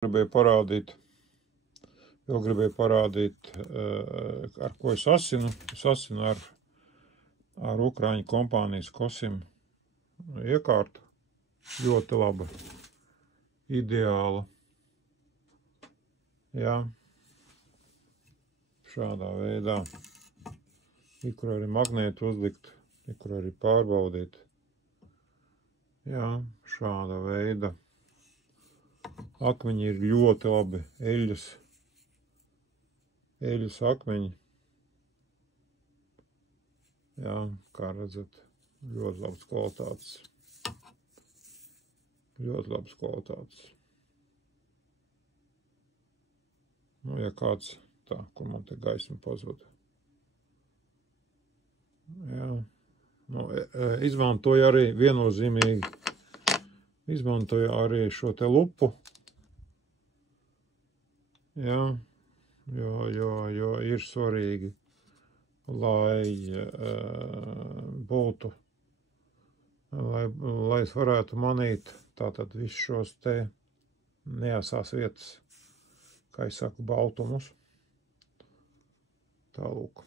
Gribēju parādīt, ar ko es asinu. Es asinu ar Ukraiņu kompānijas Kosim iekārtu. Ļoti laba, ideāla. Jā. Šādā veidā. Ikur arī magnētu uzlikt, ikur arī pārbaudīt. Jā, šāda veida. Akmeņi ir ļoti labi, eļas akmeņi. Jā, kā redzat, ļoti labas kvalitātes. Ļoti labas kvalitātes. Nu, ja kāds, tā, kur man te gaisma pazuda. Jā, nu, izmantoju arī viennozīmīgi. Izmantoju arī šo te lupu. Jā, jo ir svarīgi, lai būtu, lai es varētu manīt tātad visus šos te nejasās vietas, kā es saku, baltumus. Tā lūk.